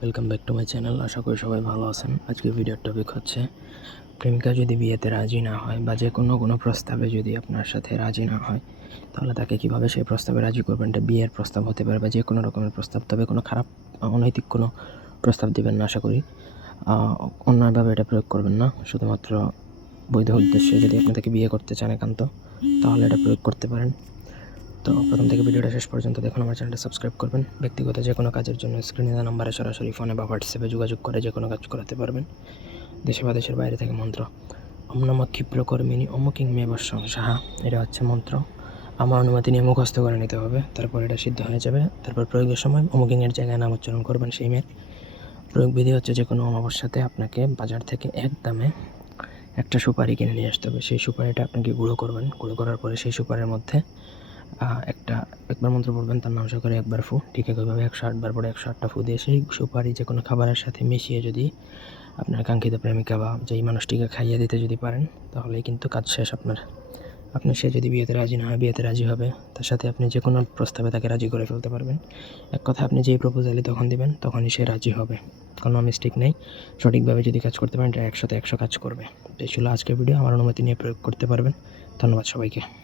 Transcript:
Welcome back to my channel আশা করি সবাই ভালো আছেন। আজকে ভিডিওর টপিক হচ্ছে, প্রেমিকা যদি বিয়েতে রাজি না হয় বা যে কোনো কোনো প্রস্তাবে যদি আপনার সাথে রাজি না হয়, তাহলে তাকে কীভাবে সেই প্রস্তাবে রাজি করবেন? এটা বিয়ের প্রস্তাব হতে পারে বা যে কোনো রকমের প্রস্তাব, তবে কোনো খারাপ অনৈতিক কোনো প্রস্তাব দেবেন না, আশা করি। অন্যায়ভাবে এটা প্রয়োগ করবেন না। শুধুমাত্র বৈধ উদ্দেশ্যে যদি আপনি তাকে বিয়ে করতে চান একান্ত, তাহলে এটা প্রয়োগ করতে পারেন। তো প্রথম থেকে ভিডিওটা শেষ পর্যন্ত দেখুন, আমার চ্যানেলটা সাবস্ক্রাইব করবেন। ব্যক্তিগত যে কোনো কাজের জন্য স্ক্রিনে দেওয়া নাম্বারে সরাসরি ফোনে বা হোয়াটসঅ্যাপে যোগাযোগ করে যে কোনো কাজ করাতে পারবেন। দেশে বা দেশের বাইরে থেকে মন্ত্র। অম নম ক্ষিপ্রকর্মিনী অমুকিং মে বর্ষং সাহা। এটা হচ্ছে মন্ত্র। আমার অনুমতি নিয়ে মুখস্থ করে নিতে হবে। তারপর এটা সিদ্ধ হয়ে যাবে। তারপর প্রয়োগের সময় অমুকিংয়ের জায়গায় নাম উচ্চারণ করবেন সেই মেয়ের। প্রয়োগ বিধি হচ্ছে যে কোনো অমাবস্যাতে আপনাকে বাজার থেকে এক দামে একটা সুপারি কিনে নিয়ে আসতে হবে। সেই সুপারিটা আপনাকে গুঁড়ো করবেন? গুঁড়ো করার পরে সেই সুপারির মধ্যে একটা, একবার মন্ত্র পড়বেন, তার নাম সহকারে একবার ফু, ঠিক একইভাবে একশো আটবার পরে একশো আটটা ফু দিয়ে সেই সুপারি যে কোনো খাবারের সাথে মিশিয়ে যদি আপনার কাঙ্ক্ষিত প্রেমিকা বা যেই মানুষটিকে খাইয়ে দিতে যদি পারেন, তাহলেই কিন্তু কাজ শেষ আপনার। আপনি সে যদি বিয়েতে রাজি না হয়, বিয়েতে রাজি হবে, তার সাথে আপনি যে কোনো প্রস্তাবে তাকে রাজি করে ফেলতে পারবেন। এক কথা আপনি যেই প্রপোজালই তখন দিবেন, তখনই সে রাজি হবে। কোনো মিস্টেক নেই। সঠিকভাবে যদি কাজ করতে পারেন, এটা একশোতে একশো কাজ করবে। এই ছিল আজকের ভিডিও আমার অনুমতি নিয়ে প্রয়োগ করতে পারবেন। ধন্যবাদ সবাইকে।